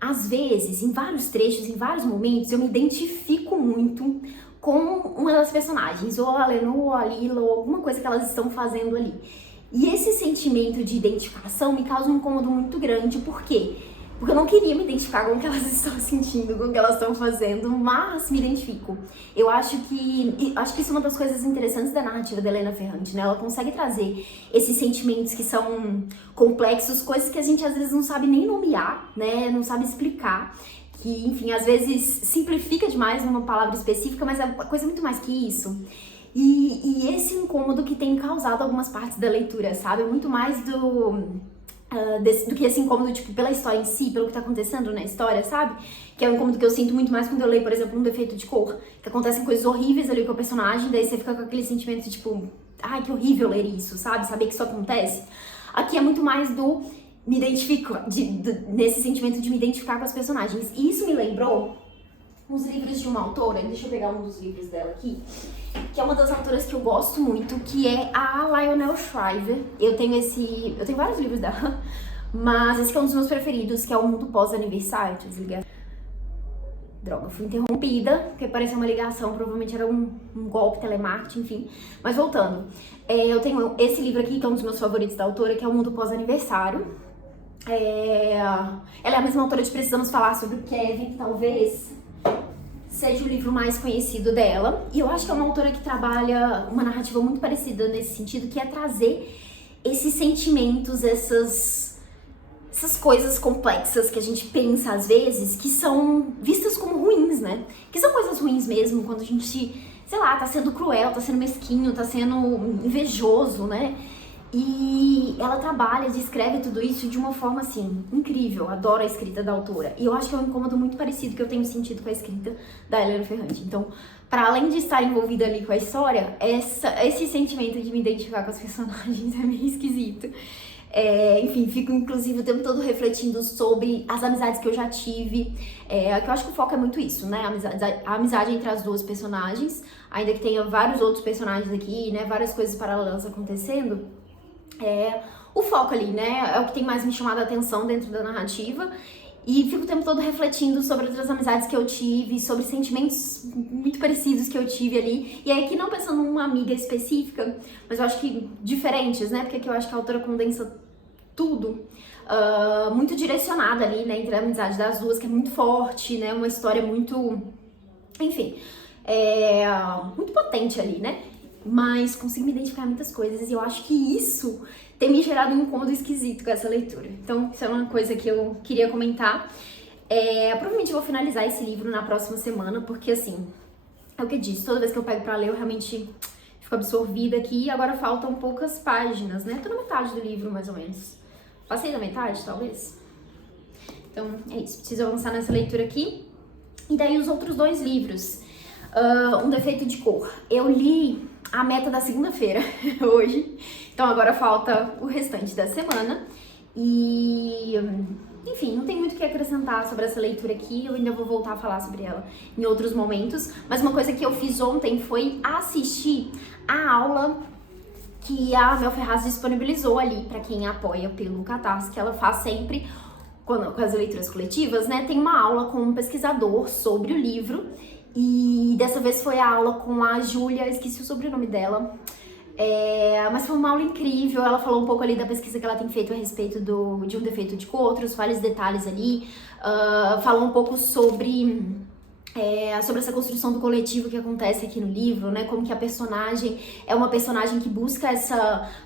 Às vezes, em vários trechos, em vários momentos, eu me identifico muito com uma das personagens, ou a Lenor, ou a Lila, ou alguma coisa que elas estão fazendo ali. E esse sentimento de identificação me causa um incômodo muito grande, por quê? Porque eu não queria me identificar com o que elas estão sentindo, com o que elas estão fazendo, mas me identifico. Eu acho que isso é uma das coisas interessantes da narrativa da Helena Ferrante, né? Ela consegue trazer esses sentimentos que são complexos, coisas que a gente às vezes não sabe nem nomear, né? Não sabe explicar. Que, enfim, às vezes simplifica demais numa palavra específica, mas é coisa muito mais que isso. E esse incômodo que tem causado algumas partes da leitura, sabe? Muito mais do que esse incômodo, tipo, pela história em si, pelo que tá acontecendo na história, sabe? Que é um incômodo que eu sinto muito mais quando eu leio, por exemplo, um defeito de cor. Que acontecem coisas horríveis ali com o personagem, daí você fica com aquele sentimento, tipo, ai, que horrível ler isso, sabe? Saber que isso acontece. Aqui é muito mais do me identifico, nesse sentimento de me identificar com as personagens. E isso me lembrou uns livros de uma autora, deixa eu pegar um dos livros dela aqui, que é uma das autoras que eu gosto muito, que é a Lionel Shriver. Eu tenho vários livros dela, mas esse que é um dos meus preferidos, que é O Mundo Pós-Aniversário. Deixa eu desligar. Droga, fui interrompida, porque parecia uma ligação, provavelmente era um golpe, telemarketing, enfim. Mas voltando, eu tenho esse livro aqui, que é um dos meus favoritos da autora, que é O Mundo Pós-Aniversário. Ela é a mesma autora de Precisamos Falar sobre o Kevin, que talvez seja o livro mais conhecido dela. E eu acho que é uma autora que trabalha uma narrativa muito parecida nesse sentido, que é trazer esses sentimentos, essas coisas complexas que a gente pensa às vezes, que são vistas como ruins, né? Que são coisas ruins mesmo, quando a gente, sei lá, tá sendo cruel, tá sendo mesquinho, tá sendo invejoso, né? E ela trabalha, descreve tudo isso de uma forma, assim, incrível. Adoro a escrita da autora. E eu acho que é um incômodo muito parecido que eu tenho sentido com a escrita da Helena Ferrante. Então, para além de estar envolvida ali com a história, esse sentimento de me identificar com as personagens é meio esquisito. Enfim, fico inclusive o tempo todo refletindo sobre as amizades que eu já tive, que eu acho que o foco é muito isso, né, a amizade entre as duas personagens, ainda que tenha vários outros personagens aqui, né, várias coisas paralelas acontecendo, o foco ali, né, é o que tem mais me chamado a atenção dentro da narrativa. E fico o tempo todo refletindo sobre outras amizades que eu tive, sobre sentimentos muito parecidos que eu tive ali. E aí aqui não pensando numa amiga específica, mas eu acho que diferentes, né? Porque aqui eu acho que a autora condensa tudo, muito direcionada ali, né? Entre a amizade das duas, que é muito forte, né? Uma história muito, enfim, muito potente ali, né? Mas consigo me identificar em muitas coisas e eu acho que isso tem me gerado um incômodo esquisito com essa leitura. Então, isso é uma coisa que eu queria comentar. Provavelmente eu vou finalizar esse livro na próxima semana, porque assim, é o que eu disse, toda vez que eu pego pra ler, eu realmente ficou absorvida aqui e agora faltam poucas páginas, né? Tô na metade do livro, mais ou menos. Passei da metade, talvez. Então, é isso. Preciso avançar nessa leitura aqui. E daí os outros 2 livros. Um Defeito de Cor. Eu li a meta da segunda-feira, hoje. Então agora falta o restante da semana. E, enfim, não tem muito o que acrescentar sobre essa leitura aqui. Eu ainda vou voltar a falar sobre ela em outros momentos. Mas uma coisa que eu fiz ontem foi assistir a aula que a Mel Ferraz disponibilizou ali para quem apoia pelo Catarse, que ela faz sempre com as leituras coletivas, né? Tem uma aula com um pesquisador sobre o livro. E dessa vez foi a aula com a Júlia, esqueci o sobrenome dela. Mas foi uma aula incrível, ela falou um pouco ali da pesquisa que ela tem feito a respeito de Um Defeito de Cor, trouxe vários detalhes ali, falou um pouco sobre essa construção do coletivo que acontece aqui no livro, né, como que a personagem é uma personagem que busca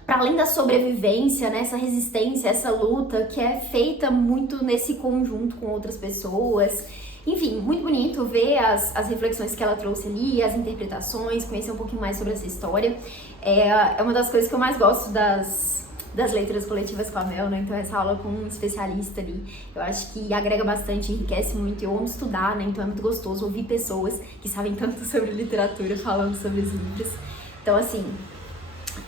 para além da sobrevivência, né, essa resistência, essa luta que é feita muito nesse conjunto com outras pessoas. Enfim, muito bonito ver as reflexões que ela trouxe ali, as interpretações, conhecer um pouquinho mais sobre essa história. É uma das coisas que eu mais gosto das leituras coletivas com a Mel, né? Então essa aula com um especialista ali, eu acho que agrega bastante, enriquece muito. Eu amo estudar, né? Então é muito gostoso ouvir pessoas que sabem tanto sobre literatura falando sobre os livros. Então, assim,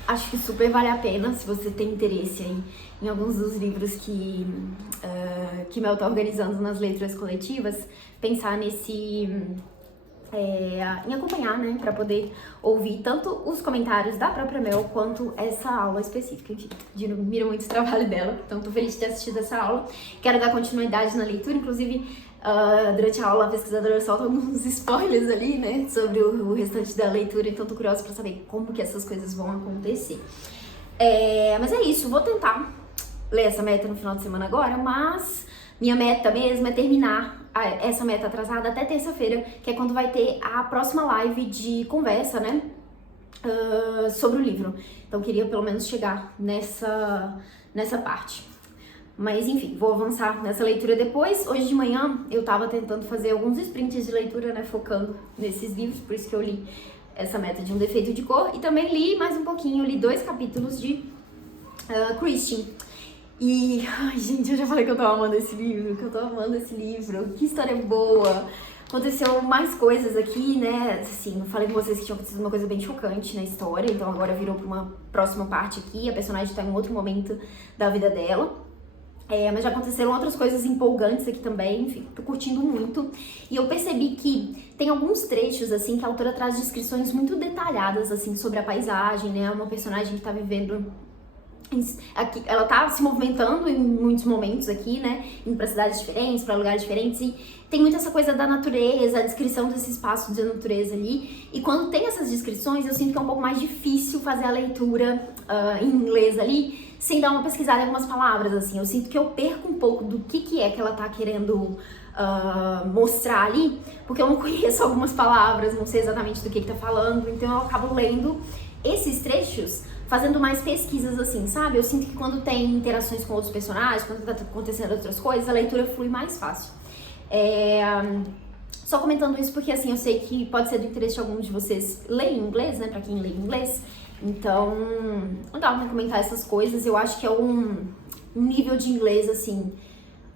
acho que super vale a pena, se você tem interesse aí em alguns dos livros que Mel tá organizando nas leituras coletivas, pensar em acompanhar, né, para poder ouvir tanto os comentários da própria Mel quanto essa aula específica. Enfim, admiro muito o trabalho dela, então tô feliz de ter assistido essa aula. Quero dar continuidade na leitura, inclusive durante a aula a pesquisadora solta alguns spoilers ali, né, sobre o restante da leitura, então tô curiosa para saber como que essas coisas vão acontecer. Mas é isso, vou tentar ler essa meta no final de semana agora, mas minha meta mesmo é terminar essa meta atrasada até terça-feira, que é quando vai ter a próxima live de conversa, né, sobre o livro. Então queria pelo menos chegar nessa parte. Mas enfim, vou avançar nessa leitura depois. Hoje de manhã eu tava tentando fazer alguns sprints de leitura, né, focando nesses livros, por isso que eu li essa meta de Um Defeito de Cor. E também li mais um pouquinho, li 2 capítulos de Christine. E, ai gente, eu já falei que eu tô amando esse livro, que história boa. Aconteceu mais coisas aqui, né, assim, eu falei com vocês que tinha acontecido uma coisa bem chocante na história, então agora virou pra uma próxima parte aqui, a personagem tá em um outro momento da vida dela. Mas já aconteceram outras coisas empolgantes aqui também, enfim, tô curtindo muito. E eu percebi que tem alguns trechos, assim, que a autora traz descrições muito detalhadas, assim, sobre a paisagem, né, uma personagem que tá vivendo aqui, ela tá se movimentando em muitos momentos aqui, né, indo pra cidades diferentes, pra lugares diferentes, e tem muito essa coisa da natureza, a descrição desse espaço de natureza ali, e quando tem essas descrições, eu sinto que é um pouco mais difícil fazer a leitura em inglês ali, sem dar uma pesquisada em algumas palavras, assim, eu sinto que eu perco um pouco do que é que ela tá querendo mostrar ali, porque eu não conheço algumas palavras, não sei exatamente do que tá falando, então eu acabo lendo esses trechos fazendo mais pesquisas, assim, sabe? Eu sinto que quando tem interações com outros personagens, quando tá acontecendo outras coisas, a leitura flui mais fácil. Só comentando isso porque, assim, eu sei que pode ser do interesse de alguns de vocês lerem inglês, né? Pra quem lê inglês. Então, legal, né? Comentar essas coisas. Eu acho que é um nível de inglês, assim,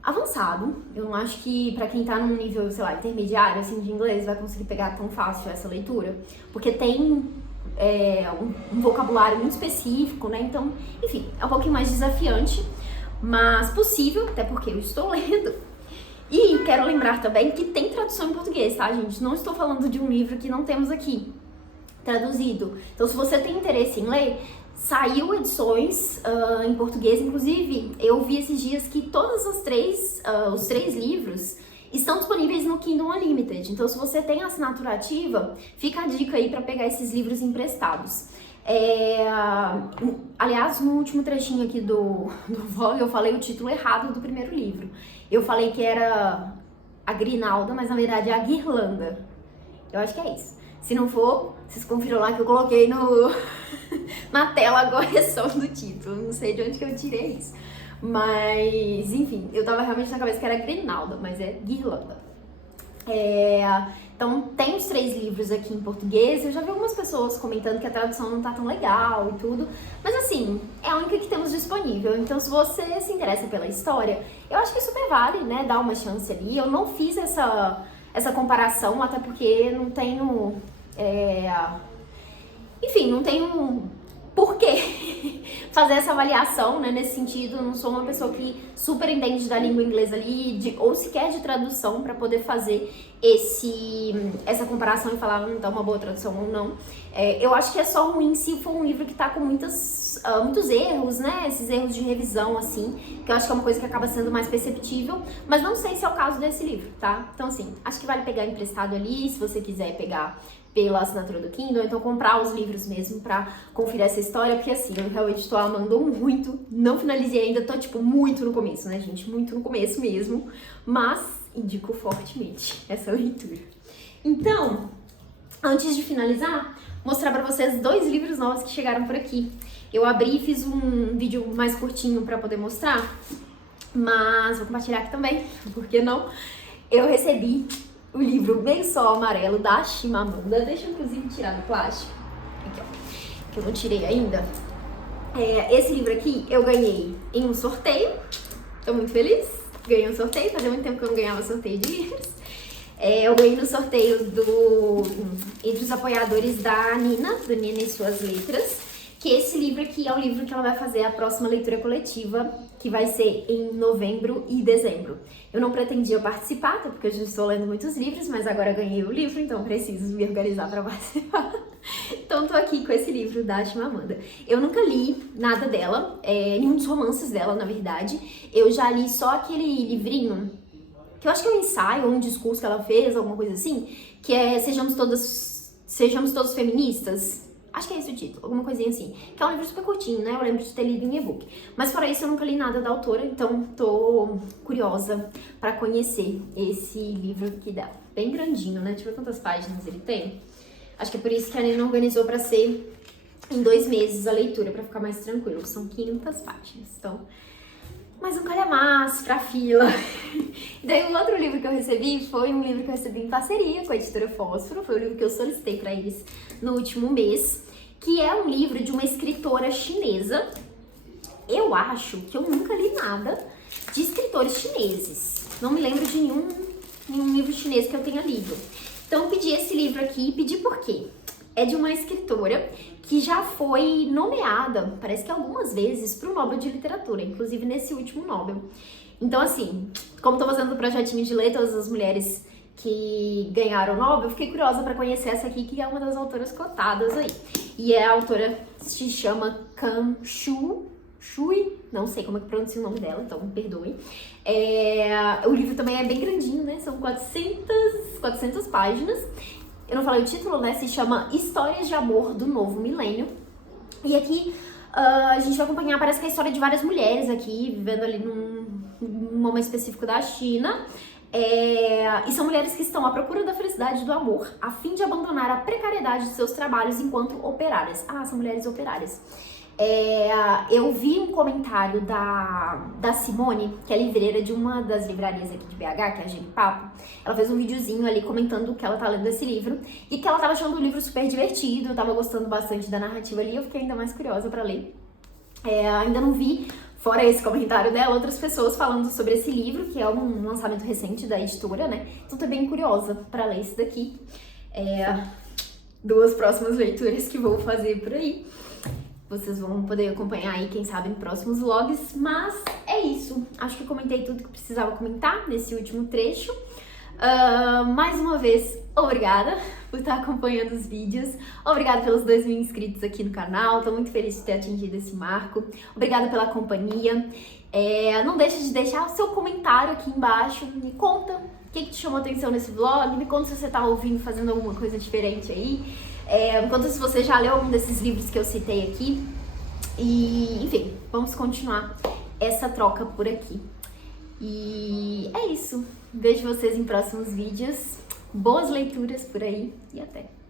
avançado. Eu não acho que pra quem tá num nível, sei lá, intermediário, assim, de inglês, vai conseguir pegar tão fácil essa leitura. Porque tem um vocabulário muito específico, né? Então, enfim, é um pouquinho mais desafiante, mas possível, até porque eu estou lendo. E quero lembrar também que tem tradução em português, tá, gente? Não estou falando de um livro que não temos aqui traduzido. Então, se você tem interesse em ler, saiu edições em português. Inclusive, eu vi esses dias que todas os três livros estão disponíveis no Kindle Unlimited. Então, se você tem assinatura ativa, fica a dica aí para pegar esses livros emprestados. Aliás, no último trechinho aqui do vlog, eu falei o título errado do primeiro livro. Eu falei que era a Grinalda, mas na verdade é a Guirlanda. Eu acho que é isso. Se não for, vocês confiram lá que eu coloquei na tela a correção do título. Não sei de onde que eu tirei isso. Mas, enfim, eu tava realmente na cabeça que era Grinalda, mas é Guirlanda. Então, tem os 3 livros aqui em português. Eu já vi algumas pessoas comentando que a tradução não tá tão legal e tudo. Mas assim, é a única que temos disponível. Então, se você se interessa pela história, eu acho que super vale, né, dar uma chance ali. Eu não fiz essa comparação, até porque não tenho... Enfim, não tenho por que fazer essa avaliação, né, nesse sentido. Eu não sou uma pessoa que super entende da língua inglesa ali, ou sequer de tradução, para poder fazer essa comparação e falar tá uma boa tradução ou não. Eu acho que é só ruim se for um livro que tá com muitos erros, né, esses erros de revisão, assim, que eu acho que é uma coisa que acaba sendo mais perceptível, mas não sei se é o caso desse livro, tá? Então, assim, acho que vale pegar emprestado ali, se você quiser pegar pela assinatura do Kindle, ou então comprar os livros mesmo pra conferir essa história, porque assim, eu realmente tô amando muito, não finalizei ainda, tô tipo muito no começo, né, gente, muito no começo mesmo, mas indico fortemente essa leitura. Então, antes de finalizar, mostrar pra vocês 2 livros novos que chegaram por aqui. Eu abri e fiz um vídeo mais curtinho pra poder mostrar, mas vou compartilhar aqui também, por que não? Eu recebi o livro Meio Sol Amarelo, da Chimamanda. Deixa eu, inclusive, tirar do plástico. Aqui, ó. Que eu não tirei ainda. Esse livro aqui eu ganhei em um sorteio. Tô muito feliz. Ganhei um sorteio. Fazia muito tempo que eu não ganhava sorteio de livros. Eu ganhei no sorteio entre os apoiadores da Nina, do Nina e Suas Letras. Que esse livro aqui é o livro que ela vai fazer a próxima leitura coletiva, que vai ser em novembro e dezembro. Eu não pretendia participar, até porque eu já estou lendo muitos livros, mas agora ganhei o livro, então preciso me organizar para participar. Então tô aqui com esse livro da Chimamanda. Eu nunca li nada dela, nenhum dos romances dela, na verdade. Eu já li só aquele livrinho, que eu acho que é um ensaio ou um discurso que ela fez, alguma coisa assim, que é Sejamos Todos Feministas. Acho que é esse o título, alguma coisinha assim. Que é um livro super curtinho, né? Eu lembro de ter lido em e-book. Mas fora isso, eu nunca li nada da autora, então tô curiosa pra conhecer esse livro aqui dela. Bem grandinho, né? Deixa eu ver quantas páginas ele tem. Acho que é por isso que a Nina organizou pra ser em 2 meses a leitura, pra ficar mais tranquilo. São 500 páginas, então... mais um calhamaço pra fila. E daí o outro livro que eu recebi foi um livro que eu recebi em parceria com a editora Fósforo. Foi o livro que eu solicitei pra eles no último mês, que é um livro de uma escritora chinesa. Eu acho que eu nunca li nada de escritores chineses. Não me lembro de nenhum livro chinês que eu tenha lido. Então eu pedi esse livro aqui, e pedi por quê? É de uma escritora que já foi nomeada, parece que algumas vezes, para o Nobel de Literatura, inclusive nesse último Nobel. Então, assim, como estou fazendo o projetinho de ler todas as mulheres que ganharam o Nobel, eu fiquei curiosa para conhecer essa aqui, que é uma das autoras cotadas aí. E a autora se chama Kan Shui, não sei como é que pronuncia o nome dela, então me perdoem. O livro também é bem grandinho, né? São 400 páginas. Eu não falei o título, né? Se chama Histórias de Amor do Novo Milênio. E aqui a gente vai acompanhar, parece que a história de várias mulheres aqui, vivendo ali num momento específico da China. E são mulheres que estão à procura da felicidade e do amor, a fim de abandonar a precariedade de seus trabalhos enquanto operárias. Ah, são mulheres operárias. Eu vi um comentário da Simone, que é livreira de uma das livrarias aqui de BH, que é a Genipapo. Ela fez um videozinho ali comentando que ela tá lendo esse livro e que ela tava achando o livro super divertido, eu tava gostando bastante da narrativa ali, eu fiquei ainda mais curiosa pra ler. Ainda não vi, fora esse comentário dela, outras pessoas falando sobre esse livro, que é um lançamento recente da editora, né? Então tô bem curiosa pra ler esse daqui. 2 próximas leituras que vou fazer por aí. Vocês vão poder acompanhar aí, quem sabe, em próximos vlogs. Mas é isso. Acho que comentei tudo que precisava comentar nesse último trecho. Mais uma vez, obrigada por estar acompanhando os vídeos. Obrigada pelos 2.000 inscritos aqui no canal. Tô muito feliz de ter atingido esse marco. Obrigada pela companhia. Não deixe de deixar o seu comentário aqui embaixo. Me conta o que te chamou a atenção nesse vlog. Me conta se você tá ouvindo, fazendo alguma coisa diferente aí. Me conta se você já leu algum desses livros que eu citei aqui. E, enfim, vamos continuar essa troca por aqui. E é isso. Vejo vocês em próximos vídeos. Boas leituras por aí e até!